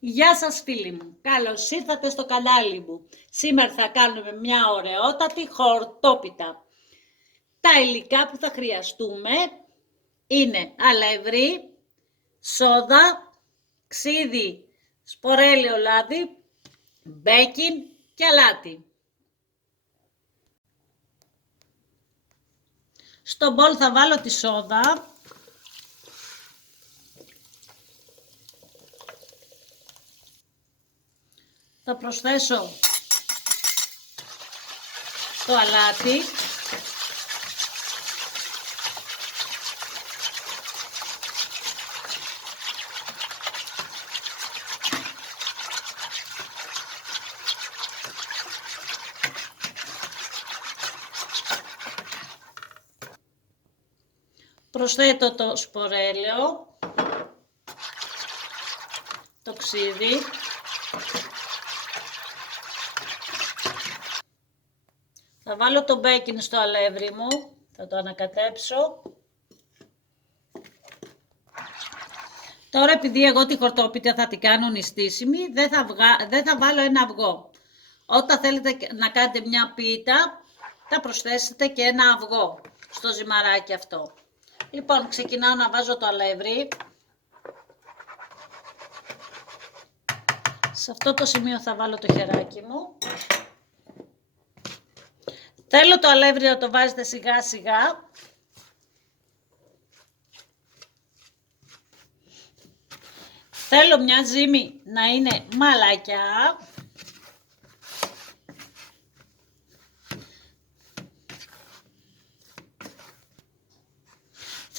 Γεια σας φίλοι μου, καλώς ήρθατε στο κανάλι μου. Σήμερα θα κάνουμε μια ωραιότατη χορτόπιτα. Τα υλικά που θα χρειαστούμε είναι αλεύρι, σόδα, ξύδι, σπορέλαιο λάδι, μπέικιν και αλάτι. Στο μπολ θα βάλω τη σόδα. Θα προσθέσω το αλάτι. Προσθέτω το σπορέλαιο, το ξύδι, θα βάλω το μπέικιν στο αλεύρι μου, θα το ανακατέψω. Τώρα επειδή εγώ τη χορτόπιτα θα την κάνω νηστίσιμη, δεν θα βάλω ένα αυγό. Όταν θέλετε να κάνετε μια πίτα, θα προσθέσετε και ένα αυγό στο ζυμαράκι αυτό. Λοιπόν, ξεκινάω να βάζω το αλεύρι. Σε αυτό το σημείο θα βάλω το χεράκι μου. Θέλω το αλεύρι να το βάζετε σιγά σιγά. Θέλω μια ζύμη να είναι μαλακιά.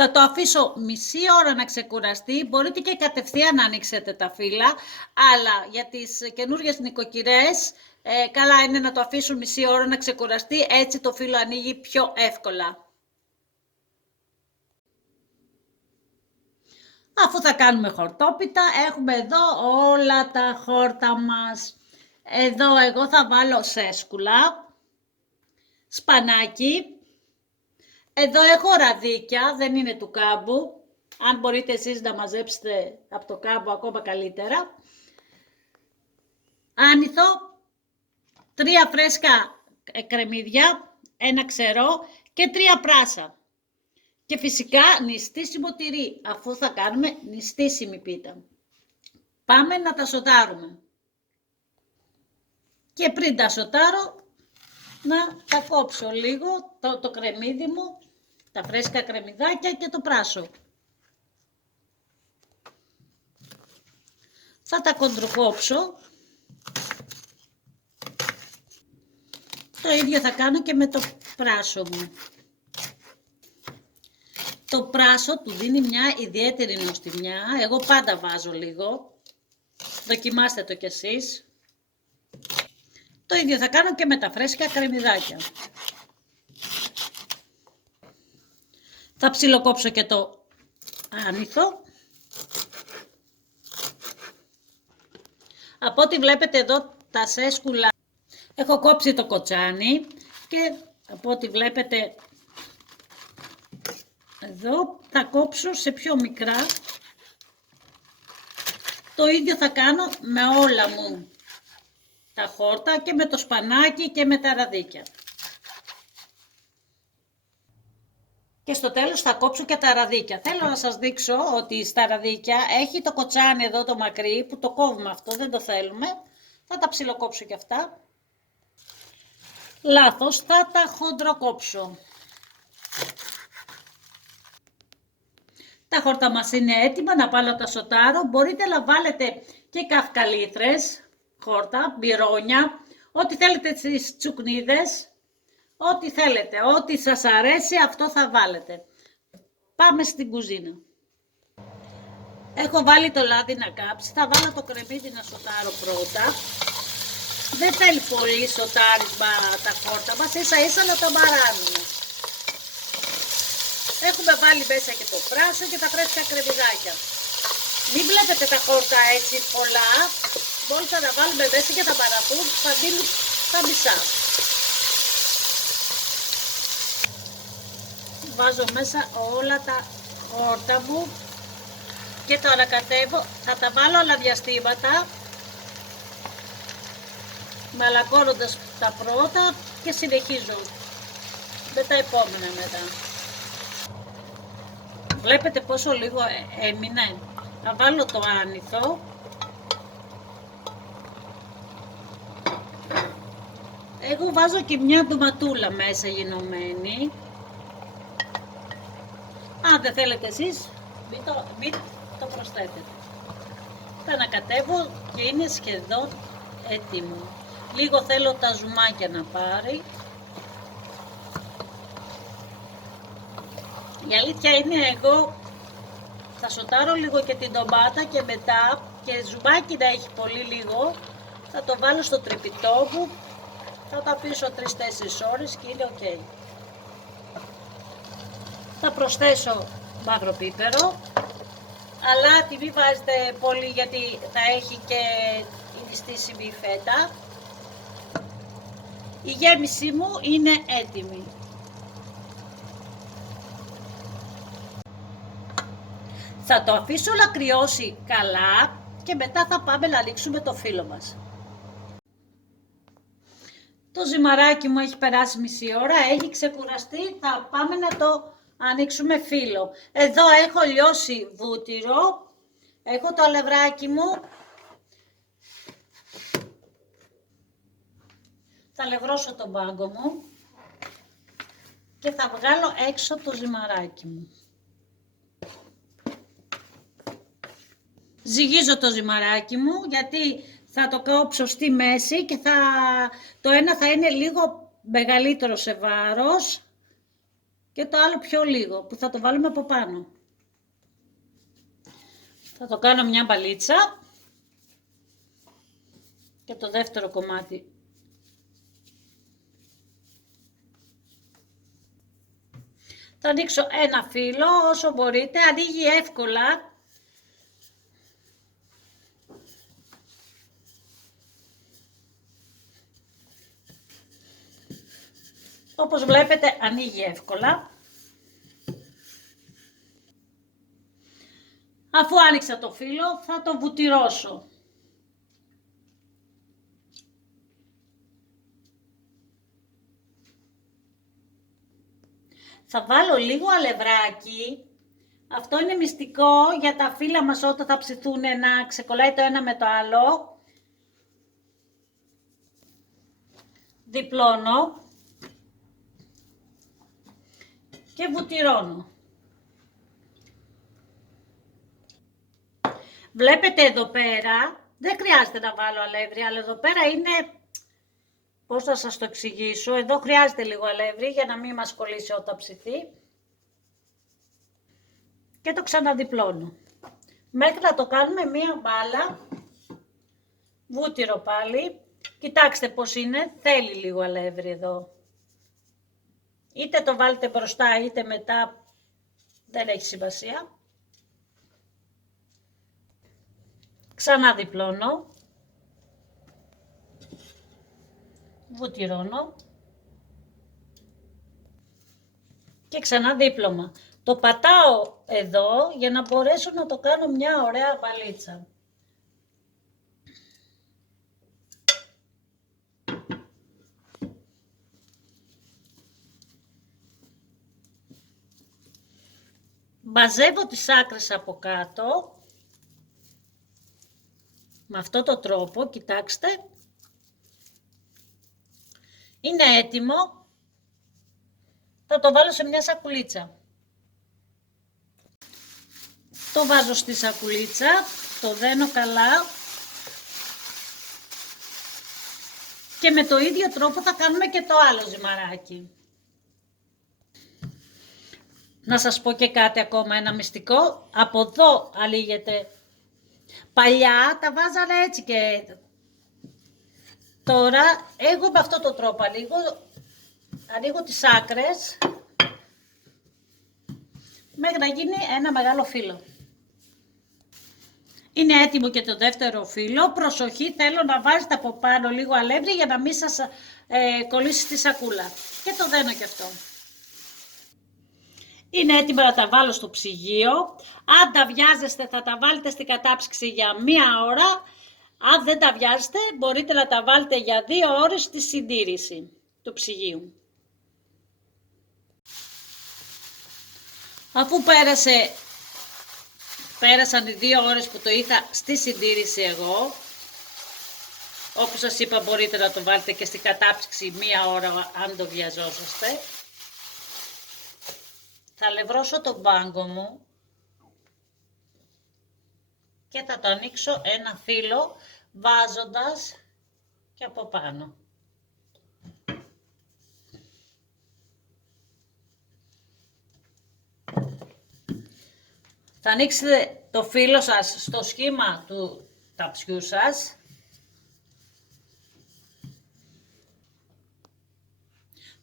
Θα το αφήσω μισή ώρα να ξεκουραστεί, μπορείτε και κατευθείαν να ανοίξετε τα φύλλα, αλλά για τις καινούργιες νοικοκυρές καλά είναι να το αφήσουν μισή ώρα να ξεκουραστεί, έτσι το φύλλο ανοίγει πιο εύκολα. Αφού θα κάνουμε χορτόπιτα, έχουμε εδώ όλα τα χόρτα μας. Εδώ εγώ θα βάλω σέσκουλα, σπανάκι. Εδώ έχω ραδίκια, δεν είναι του κάμπου. Αν μπορείτε εσείς να μαζέψετε από το κάμπο ακόμα καλύτερα. Άνηθο, 3 φρέσκα κρεμμύδια, 1 ξερό και 3 πράσα. Και φυσικά νηστίσιμο τυρί, αφού θα κάνουμε νηστίσιμη πίτα. Πάμε να τα σοτάρουμε. Και πριν τα σοτάρω, να τα κόψω λίγο το κρεμμύδι μου, τα φρέσκα κρεμμυδάκια και το πράσο. Θα τα κοντροκόψω. Το ίδιο θα κάνω και με το πράσο μου. Το πράσο του δίνει μια ιδιαίτερη νοστιμιά. Εγώ πάντα βάζω λίγο. Δοκιμάστε το κι εσείς. Το ίδιο θα κάνω και με τα φρέσκα κρεμμυδάκια. Θα ψιλοκόψω και το άνηθο. Από ό,τι βλέπετε εδώ τα σέσκουλα έχω κόψει το κοτσάνι και από ό,τι βλέπετε εδώ θα κόψω σε πιο μικρά. Το ίδιο θα κάνω με όλα μου τα χόρτα και με το σπανάκι και με τα ραδίκια. Και στο τέλος θα κόψω και τα ραδίκια. Θέλω να σας δείξω ότι στα ραδίκια έχει το κοτσάνι εδώ το μακρύ που το κόβουμε αυτό, δεν το θέλουμε. Θα τα ψιλοκόψω και αυτά. Λάθος, θα τα χοντροκόψω. Τα χόρτα μας είναι έτοιμα, να πάω να τα σοτάρω. Μπορείτε να βάλετε και καυκαλίθρες, χόρτα, μπυρόνια, ό,τι θέλετε στις τσουκνίδες, ό,τι θέλετε, ό,τι σας αρέσει αυτό θα βάλετε. Πάμε στην κουζίνα. Έχω βάλει το λάδι να κάψει, θα βάλω το κρεμμύδι να σοτάρω πρώτα. Δεν θέλει πολύ σοτάρισμα τα χόρτα μας, ίσα ίσα να το μαράνουμε. Έχουμε βάλει μέσα και το πράσο και τα φρέσκα κρεμμυδάκια. Μην βλέπετε τα χόρτα έτσι πολλά, μόλις θα τα βάλουμε μέσα και θα παραπούν, θα δίνουν τα μισά. Βάζω μέσα όλα τα χόρτα μου. Και τώρα κατέβω, θα τα βάλω όλα διαστήματα, μαλακώνοντας τα πρώτα και συνεχίζω με τα επόμενα μετά. Βλέπετε πόσο λίγο έμεινε. Θα βάλω το άνηθο. Εγώ βάζω και μια ντοματούλα μέσα γεννωμένη. Αν δεν θέλετε εσείς, μην το προσθέτετε. Θα ανακατεύω και είναι σχεδόν έτοιμο. Λίγο θέλω τα ζουμάκια να πάρει. Η αλήθεια είναι εγώ θα σοτάρω λίγο και την ντομάτα και μετά και ζουμάκι να έχει πολύ λίγο θα το βάλω στο τρυπητό μου, θα το αφήσω 3-4 ώρες και είναι ok. Θα προσθέσω μαύρο πίπερο, αλλά τη μη βάζετε πολύ γιατί θα έχει και η νηστίσιμη φέτα. Η γέμιση μου είναι έτοιμη. Θα το αφήσω να κρυώσει καλά και μετά θα πάμε να ανοίξουμε το φύλλο μας. Το ζυμαράκι μου έχει περάσει μισή ώρα, έχει ξεκουραστεί, θα πάμε να το ανοίξουμε φύλλο. Εδώ έχω λιώσει βούτυρο, έχω το αλευράκι μου. Θα αλευρώσω τον πάγκο μου και θα βγάλω έξω το ζυμαράκι μου. Ζυγίζω το ζυμαράκι μου γιατί θα το κόψω στη μέση και το ένα θα είναι λίγο μεγαλύτερο σε βάρος και το άλλο πιο λίγο που θα το βάλουμε από πάνω. Θα το κάνω μια μπαλίτσα και το δεύτερο κομμάτι. Θα ανοίξω ένα φύλλο όσο μπορείτε, ανοίγει εύκολα. Όπως βλέπετε ανοίγει εύκολα. Αφού άνοιξα το φύλλο θα το βουτυρώσω. Θα βάλω λίγο αλευράκι. Αυτό είναι μυστικό για τα φύλλα μας όταν θα ψηθούν να ξεκολλάει το ένα με το άλλο. Διπλώνω και βουτυρώνω. Βλέπετε εδώ πέρα, δεν χρειάζεται να βάλω αλεύρι, αλλά εδώ πέρα είναι, πώς θα σας το εξηγήσω, εδώ χρειάζεται λίγο αλεύρι για να μην μας κολλήσει όταν ψηθεί. Και το ξαναδιπλώνω. Μέχρι να το κάνουμε μία μπάλα, βούτυρο πάλι. Κοιτάξτε πώς είναι, θέλει λίγο αλεύρι εδώ. Είτε το βάλετε μπροστά είτε μετά, δεν έχει σημασία. Ξαναδιπλώνω. Βουτυρώνω. Και ξαναδίπλωμα. Το πατάω εδώ για να μπορέσω να το κάνω μια ωραία μπαλίτσα. Μπαζεύω τις άκρες από κάτω, με αυτό το τρόπο, κοιτάξτε. Είναι έτοιμο, θα το βάλω σε μια σακουλίτσα. Το βάζω στη σακουλίτσα, το δένω καλά και με το ίδιο τρόπο θα κάνουμε και το άλλο ζυμαράκι. Να σας πω και κάτι ακόμα, ένα μυστικό. Από εδώ ανοίγεται. Παλιά τα βάζανε έτσι και τώρα εγώ με αυτό το τρόπο ανοίγω τις άκρες μέχρι να γίνει ένα μεγάλο φύλλο. Είναι έτοιμο και το δεύτερο φύλλο. Προσοχή, θέλω να βάζετε από πάνω λίγο αλεύρι για να μην σας κολλήσει στη σακούλα. Και το δένω και αυτό. Είναι έτοιμα να τα βάλω στο ψυγείο. Αν τα βιάζεστε θα τα βάλετε στην κατάψυξη για 1 ώρα. Αν δεν τα βιάζετε μπορείτε να τα βάλετε για 2 ώρες στη συντήρηση του ψυγείου. Αφού πέρασαν οι 2 ώρες που το είχα στη συντήρηση εγώ, όπως σας είπα μπορείτε να το βάλετε και στην κατάψυξη 1 ώρα αν το βιαζόσαστε. Θα λευρώσω τον μπάγκο μου και θα το ανοίξω ένα φύλλο βάζοντας και από πάνω. Θα ανοίξετε το φύλλο σας στο σχήμα του ταψιού σας.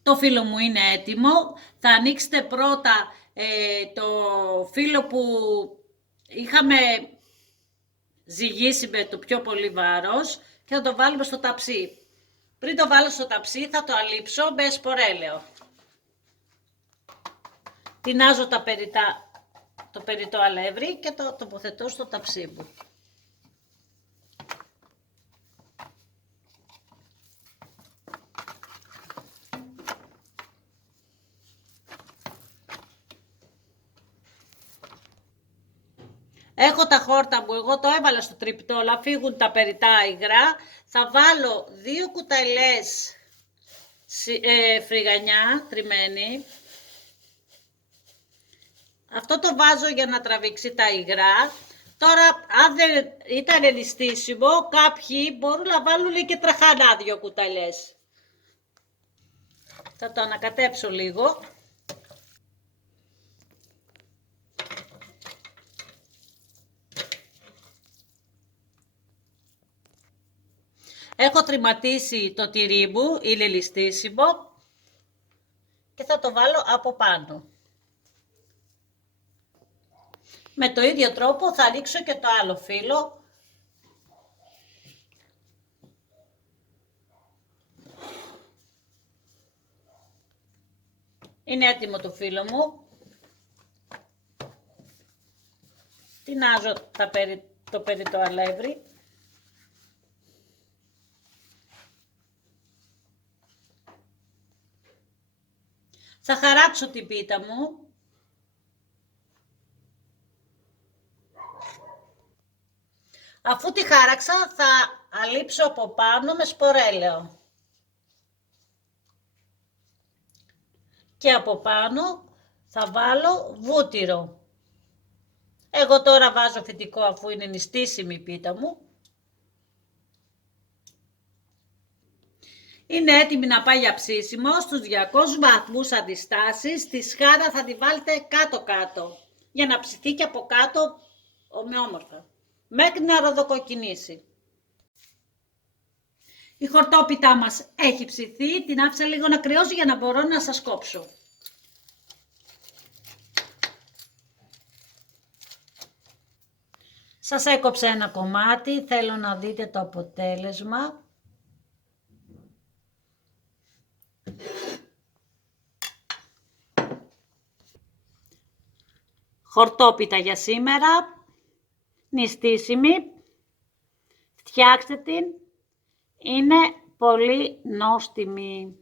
Το φύλλο μου είναι έτοιμο. Θα ανοίξετε πρώτα το φύλλο που είχαμε ζυγίσει με το πιο πολύ βάρος και θα το βάλουμε στο ταψί. Πριν το βάλω στο ταψί θα το αλείψω με σπορέλαιο. Τινάζω το περιττό αλεύρι και το τοποθετώ στο ταψί μου. Έχω τα χόρτα μου, εγώ το έβαλα στο τρυπτόλα, φύγουν τα περιττά υγρά. Θα βάλω 2 κουταλιές φρυγανιά τριμμένη. Αυτό το βάζω για να τραβήξει τα υγρά. Τώρα, αν δεν ήταν νηστίσιμο, κάποιοι μπορούν να βάλουν και τραχανά 2 κουταλιές. Θα το ανακατέψω λίγο. Έχω τριματίσει το τυρί μου, είναι ληστήσιμο και θα το βάλω από πάνω. Με το ίδιο τρόπο θα ρίξω και το άλλο φύλλο. Είναι έτοιμο το φύλλο μου. Τινάζω το περιττό αλεύρι. Θα χαράξω την πίτα μου. Αφού τη χάραξα θα αλείψω από πάνω με σπορέλαιο. Και από πάνω θα βάλω βούτυρο. Εγώ τώρα βάζω φυτικό αφού είναι νηστίσιμη η πίτα μου. Είναι έτοιμη να πάει για ψήσιμο στους 200 βαθμούς αντιστάσεις. Τη σχάρα θα τη βάλετε κάτω-κάτω για να ψηθεί και από κάτω ομοιόμορφα μέχρι να ροδοκοκκινήσει. Η χορτόπιτά μας έχει ψηθεί, την άφησα λίγο να κρυώσει για να μπορώ να σας κόψω. Σας έκοψα ένα κομμάτι, θέλω να δείτε το αποτέλεσμα. Χορτόπιτα για σήμερα, νηστίσιμη, φτιάξτε την, είναι πολύ νόστιμη.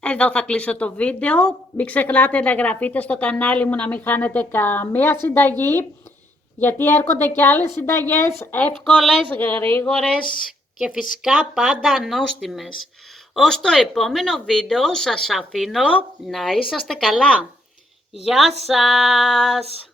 Εδώ θα κλείσω το βίντεο, μην ξεχνάτε να εγγραφείτε στο κανάλι μου να μην χάνετε καμία συνταγή, γιατί έρχονται και άλλες συνταγές εύκολες, γρήγορες και φυσικά πάντα νόστιμες. Ως το επόμενο βίντεο σας αφήνω να είσαστε καλά. Γεια σας!